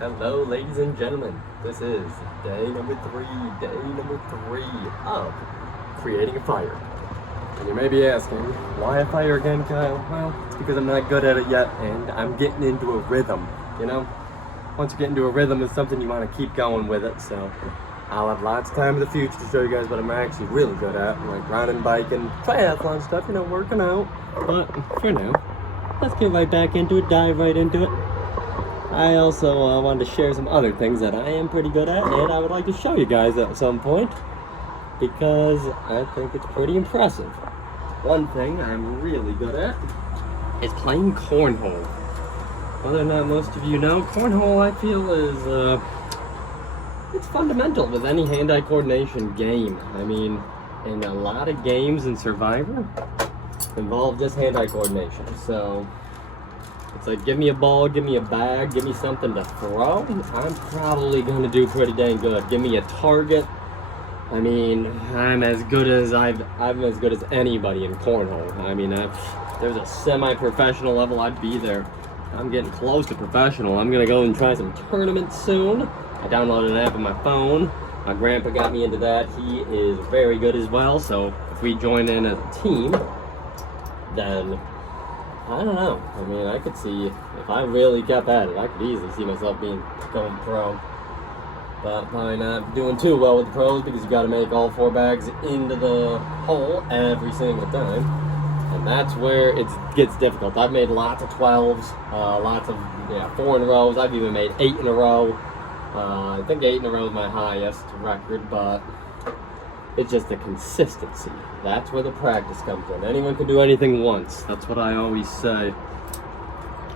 Hello, ladies and gentlemen. This is day number three of creating a fire. And you may be asking, why a fire again, Kyle? Well, it's because I'm not good at it yet, and I'm getting into a rhythm, you know? Once you get into a rhythm, it's something you want to keep going with it, so I'll have lots of time in the future to show you guys what I'm actually really good at, like riding, biking, triathlon stuff, working out. But for now, let's get right back into it, dive right into it. I also wanted to share some other things that I am pretty good at, and I would like to show you guys at some point, because I think it's pretty impressive. One thing I'm really good at is playing cornhole. Whether or not most of you know, cornhole I feel is, it's fundamental with any hand-eye coordination game. I mean, in a lot of games in Survivor involve just hand-eye coordination, so it's like, give me a ball, give me a bag, give me something to throw, I'm probably gonna do pretty dang good. Give me a target. I mean, I'm as good as anybody in cornhole. I mean, there's a semi-professional level, I'd be there. I'm getting close to professional. I'm gonna go and try some tournaments soon. I downloaded an app on my phone. My grandpa got me into that. He is very good as well, so if we join in as a team, then I don't know. I mean, I could see, if I really kept at it, I could easily see myself going pro. But probably not doing too well with the pros, because you got to make all 4 bags into the hole every single time. And that's where it gets difficult. I've made lots of 12s, lots of 4 in a row. I've even made 8 in a row. I think 8 in a row is my highest record, but it's just the consistency. That's where the practice comes in. Anyone can do anything once. That's what I always say.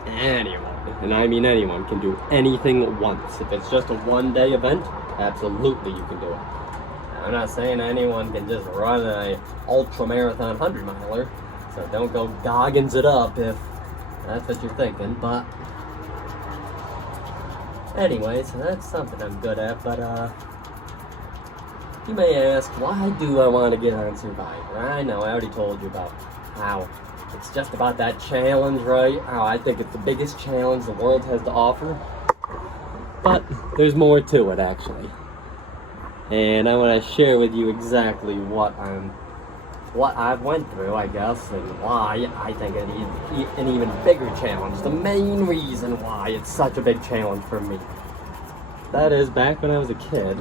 Anyone, and I mean anyone, can do anything once. If it's just a one-day event, absolutely you can do it. I'm not saying anyone can just run a ultra-marathon 100-miler, so don't go Goggins it up if that's what you're thinking, but anyway, so that's something I'm good at, but you may ask, why do I want to get on Survivor? I know, I already told you about how it's just about that challenge, right? How I think it's the biggest challenge the world has to offer. But there's more to it, actually. And I want to share with you exactly what I've went through, I guess, and why I think it is an even bigger challenge. The main reason why it's such a big challenge for me. That is, back when I was a kid,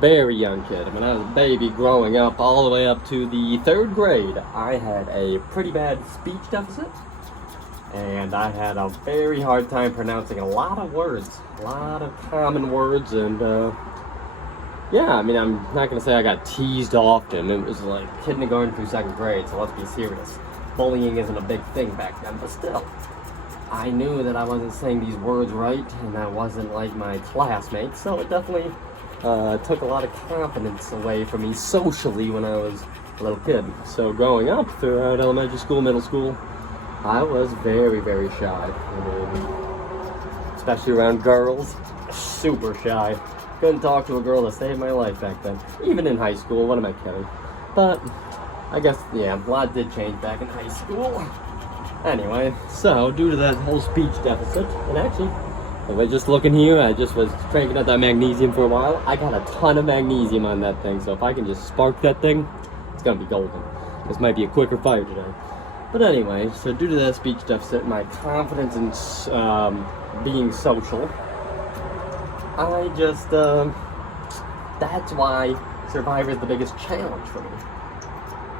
very young kid. When I was a baby growing up all the way up to the 3rd grade, I had a pretty bad speech deficit, and I had a very hard time pronouncing a lot of words, a lot of common words, and yeah, I mean, I'm not going to say I got teased often. It was like kindergarten through 2nd grade, so let's be serious. Bullying isn't a big thing back then, but still, I knew that I wasn't saying these words right, and I wasn't like my classmates, so it definitely took a lot of confidence away from me socially when I was a little kid. So growing up throughout elementary school, middle school, I was very, very shy. I mean, especially around girls, super shy. Couldn't talk to a girl to save my life back then. Even in high school, what am I kidding? But I guess, yeah, a lot did change back in high school. Anyway, so due to that whole speech deficit, and actually, if I just looking here, I just was cranking out that magnesium for a while. I got a ton of magnesium on that thing, so if I can just spark that thing, it's gonna be golden. This might be a quicker fire today. But anyway, so due to that speech deficit, my confidence in being social, I just, that's why Survivor is the biggest challenge for me.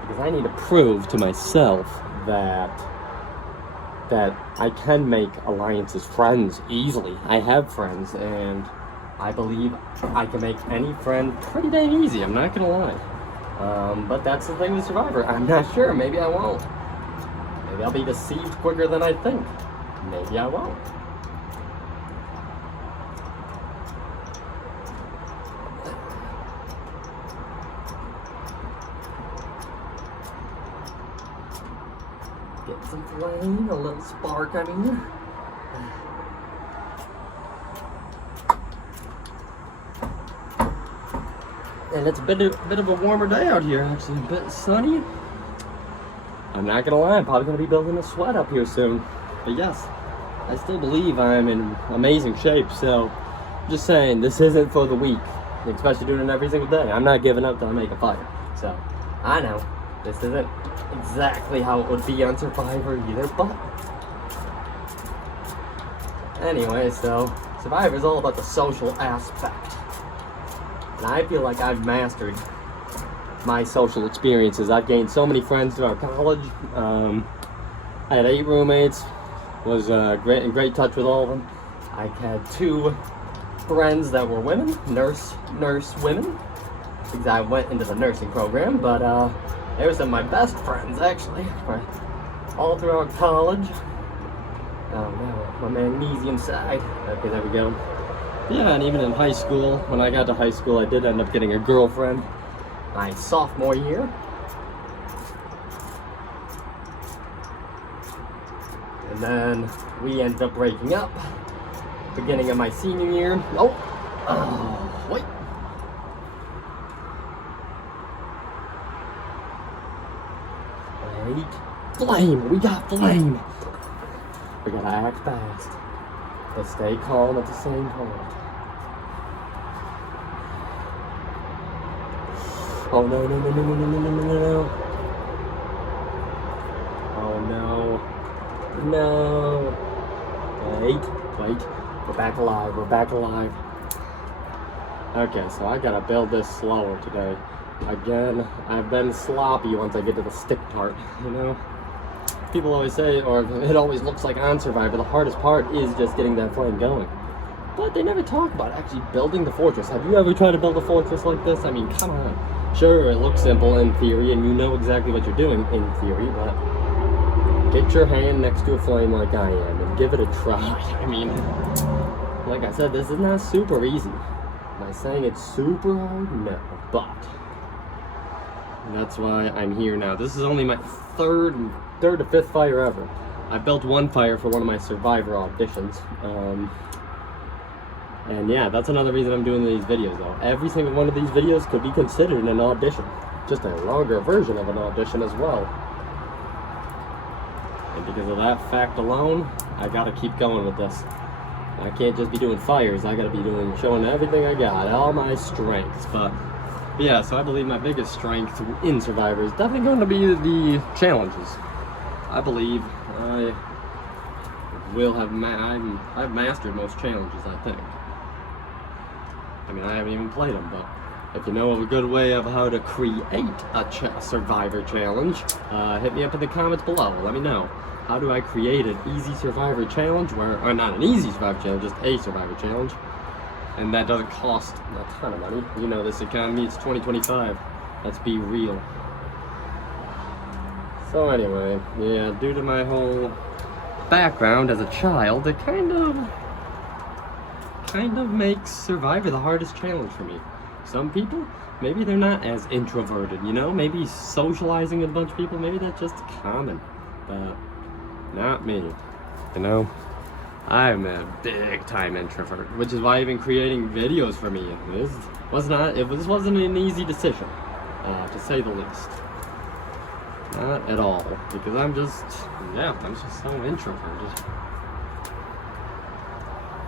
Because I need to prove to myself that I can make alliances, friends, easily. I have friends, and I believe I can make any friend pretty dang easy, I'm not gonna lie. But that's the thing with Survivor. I'm not sure, maybe I won't. Maybe I'll be deceived quicker than I think. Maybe I won't. Get some flame, a little spark, I mean. And it's a bit of a warmer day out here, actually, a bit sunny. I'm not gonna lie, I'm probably gonna be building a sweat up here soon. But yes, I still believe I'm in amazing shape. So, just saying, this isn't for the weak, especially doing it every single day. I'm not giving up till I make a fire. So, I know this isn't exactly how it would be on Survivor either, but anyway, so Survivor is all about the social aspect. And I feel like I've mastered my social experiences. I've gained so many friends throughout college. I had 8 roommates, was in great touch with all of them. I had 2 friends that were women, nurse women, because I went into the nursing program, but they were some of my best friends actually, all throughout college. Oh no, my magnesium side. Okay, there we go. Yeah, and even in high school, when I got to high school, I did end up getting a girlfriend my sophomore year. And then we ended up breaking up beginning of my senior year. Oh, wait. Wait. Flame! We got flame! We gotta act fast, but stay calm at the same time. Oh no, no, no, no, no, no, no, no, no, no. Oh no. No. Wait. We're back alive. We're back alive. Okay, so I gotta build this slower today. Again, I've been sloppy once I get to the stick part, you know? People always say, or it always looks like on Survivor, the hardest part is just getting that flame going. But they never talk about actually building the fortress. Have you ever tried to build a fortress like this? I mean, come on. Sure, it looks simple in theory, and you know exactly what you're doing in theory, but get your hand next to a flame like I am and give it a try. I mean, like I said, this is not super easy. Am I saying it's super hard? No, but that's why I'm here now. This is only my third to fifth fire ever. I built one fire for one of my Survivor auditions. And yeah, that's another reason I'm doing these videos though. Every single one of these videos could be considered an audition. Just a longer version of an audition as well. And because of that fact alone, I gotta keep going with this. I can't just be doing fires, I gotta be showing everything I got, all my strengths. But yeah, so I believe my biggest strength in Survivor is definitely going to be the challenges. I believe I will have, I've mastered most challenges, I think. I mean, I haven't even played them, but if you know of a good way of how to create a Survivor challenge, hit me up in the comments below. Let me know. How do I create an easy Survivor challenge, or not an easy Survivor challenge, just a Survivor challenge, and that doesn't cost a ton of money. You know, this economy, it's 2025. Let's be real. So anyway, yeah, due to my whole background as a child, it kind of makes Survivor the hardest challenge for me. Some people, maybe they're not as introverted, you know? Maybe socializing with a bunch of people, maybe that's just common. But not me, you know? I'm a big time introvert, which is why even creating videos for me, this wasn't an easy decision, to say the least. Not at all, because I'm just so introverted.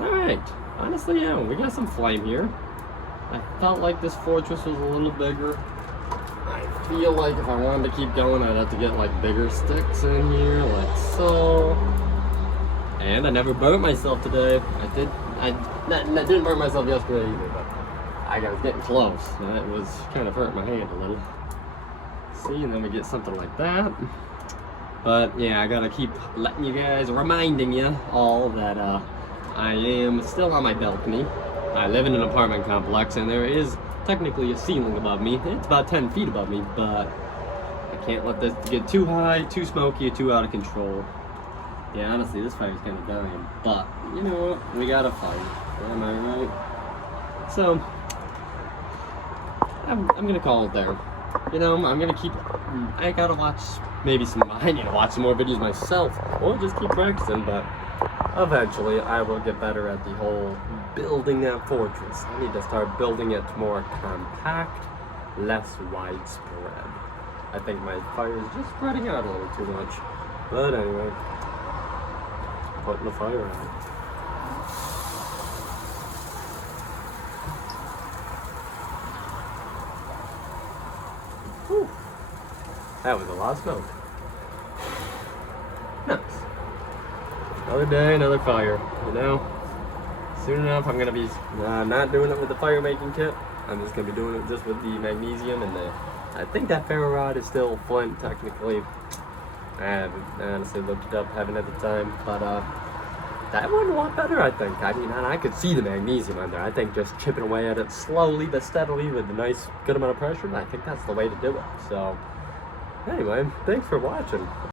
Alright, honestly, yeah, we got some flame here. I felt like this fortress was a little bigger. I feel like if I wanted to keep going, I'd have to get like bigger sticks in here, like so. And I never burnt myself today. I didn't burn myself yesterday either, but I was getting close. It was kind of hurting my hand a little. See, and then we get something like that. But yeah, I gotta keep letting you guys, reminding you all that I am still on my balcony. I live in an apartment complex, and there is technically a ceiling above me. It's about 10 feet above me, but I can't let this get too high, too smoky, too out of control. Yeah, honestly, this fire's kind of dying, but you know what? We gotta fight. Am I right? So, I'm gonna call it there. You know, I'm gonna keep. I gotta watch maybe I need to watch some more videos myself, or just keep practicing. But eventually, I will get better at the whole building that fortress. I need to start building it more compact, less widespread. I think my fire is just spreading out a little too much. But anyway, putting the fire out. Whew. That was a lot of smoke. Nice. Another day, another fire. You know, soon enough I'm gonna be not doing it with the fire making kit. I'm just gonna be doing it just with the magnesium and the. I think that ferro rod is still flint technically. I haven't honestly looked it up, haven't at the time, but that one a lot better, I think. I mean, I could see the magnesium on there. I think just chipping away at it slowly but steadily with a nice, good amount of pressure, I think that's the way to do it. So, anyway, thanks for watching.